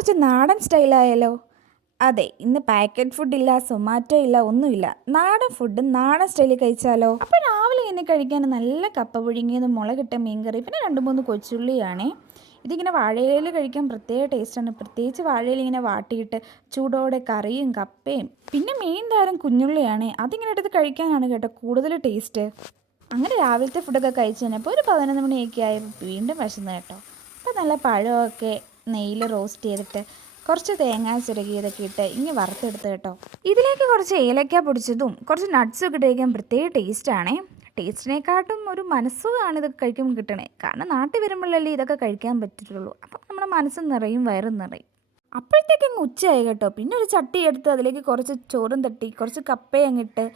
കുറച്ച് നാടൻ സ്റ്റൈലായാലോ? അതെ, ഇന്ന് പാക്കറ്റ് ഫുഡില്ല, സൊമാറ്റോ ഇല്ല, ഒന്നുമില്ല. നാടൻ ഫുഡ് നാടൻ സ്റ്റൈലിൽ കഴിച്ചാലോ? അപ്പോൾ രാവിലെ ഇങ്ങനെ കഴിക്കാൻ നല്ല കപ്പ പുഴുങ്ങിയത്, മുളകിട്ട മീൻകറി, പിന്നെ 2-3 കൊച്ചുള്ളിയാണേ. ഇതിങ്ങനെ വാഴയിലയിൽ കഴിക്കാൻ പ്രത്യേക ടേസ്റ്റാണ്. പ്രത്യേകിച്ച് വാഴയില ഇങ്ങനെ വാട്ടിയിട്ട് ചൂടോടെ കറിയും കപ്പയും. പിന്നെ മെയിൻ താരം കുഞ്ഞുള്ളിയാണ്. അതിങ്ങനെ എടുത്ത് കഴിക്കാനാണ് കേട്ടോ കൂടുതൽ ടേസ്റ്റ്. അങ്ങനെ രാവിലത്തെ ഫുഡൊക്കെ കഴിച്ച് കഴിഞ്ഞപ്പോൾ ഒരു 11 മണിയൊക്കെ ആയപ്പോൾ വീണ്ടും വിശന്ന് കേട്ടോ. അപ്പോൾ നല്ല പഴമൊക്കെ നെയ്യിൽ റോസ്റ്റ് ചെയ്തിട്ട് കുറച്ച് തേങ്ങ ചിരകിയതൊക്കെ ഇട്ട് ഇങ്ങനെ വറുത്തെടുത്ത് കേട്ടോ. ഇതിലേക്ക് കുറച്ച് ഏലക്ക പൊടിച്ചതും കുറച്ച് നട്ട്സൊക്കെ ഇട്ട് കഴിക്കാൻ പ്രത്യേക ടേസ്റ്റാണേ. ടേസ്റ്റിനെക്കാട്ടും ഒരു മനസ്സുമാണ് ഇതൊക്കെ കഴിക്കുമ്പോൾ കിട്ടണേ. കാരണം നാട്ടിൽ വരുമ്പോഴല്ലേ ഇതൊക്കെ കഴിക്കാൻ പറ്റുള്ളൂ. അപ്പം നമ്മുടെ മനസ്സ് നിറയും, വയറും നിറയും. അപ്പോഴത്തേക്കും ഉച്ചയായി കേട്ടോ. പിന്നെ ഒരു ചട്ടി എടുത്ത് അതിലേക്ക് കുറച്ച് ചോറും തട്ടി കുറച്ച് കപ്പയും അങ്ങിട്ട്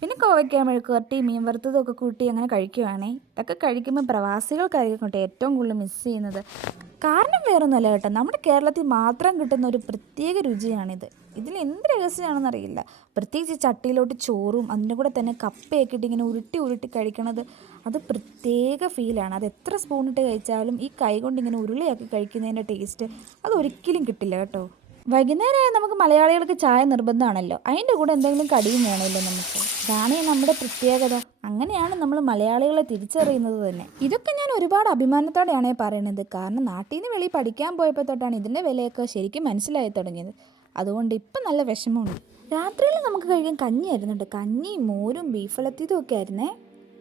പിന്നെ കോവയ്ക്ക മെഴുക്ക് വരട്ടി മീൻ വറുത്തതും ഒക്കെ കൂട്ടി അങ്ങനെ കഴിക്കുവാണേ. ഇതൊക്കെ കഴിക്കുമ്പോൾ പ്രവാസികൾക്കായിരിക്കും കേട്ടോ ഏറ്റവും കൂടുതൽ മിസ് ചെയ്യുന്നത്. കാരണം വേറൊന്നുമല്ല കേട്ടോ, നമ്മുടെ കേരളത്തിൽ മാത്രം കിട്ടുന്ന ഒരു പ്രത്യേക രുചിയാണിത്. ഇതിൽ എന്ത് രഹസ്യമാണെന്നറിയില്ല. പ്രത്യേകിച്ച് ചട്ടിയിലോട്ട് ചോറും അതിൻ്റെ കൂടെ തന്നെ കപ്പയൊക്കെ ഇട്ട് ഇങ്ങനെ ഉരുട്ടി ഉരുട്ടി കഴിക്കണത് അത് പ്രത്യേക ഫീലാണ്. അത് എത്ര സ്പൂണിട്ട് കഴിച്ചാലും ഈ കൈ കൊണ്ട് ഇങ്ങനെ ഉരുളയാക്കി കഴിക്കുന്നതിൻ്റെ ടേസ്റ്റ് അതൊരിക്കലും കിട്ടില്ല കേട്ടോ. വൈകുന്നേരമായി നമുക്ക് മലയാളികൾക്ക് ചായ നിർബന്ധമാണല്ലോ. അതിൻ്റെ കൂടെ എന്തെങ്കിലും കടിയും വേണമല്ലോ നമുക്ക്. ഇതാണ് നമ്മുടെ പ്രത്യേകത. അങ്ങനെയാണ് നമ്മൾ മലയാളികളെ തിരിച്ചറിയുന്നത് തന്നെ. ഇതൊക്കെ ഞാൻ ഒരുപാട് അഭിമാനത്തോടെയാണ് പറയുന്നത്. കാരണം നാട്ടിൽ നിന്ന് വെളിയിൽ പഠിക്കാൻ പോയപ്പോൾ തൊട്ടാണ് ഇതിൻ്റെ വിലയൊക്കെ ശരിക്കും മനസ്സിലായി തുടങ്ങിയത്. അതുകൊണ്ട് ഇപ്പം നല്ല വിഷമമുണ്ട്. രാത്രിയിൽ നമുക്ക് കഴിക്കാൻ കഞ്ഞിയായിരുന്നുണ്ട്. കഞ്ഞിയും മോരും ബീഫ് വളർത്തിയതും ഒക്കെ ആയിരുന്നേ.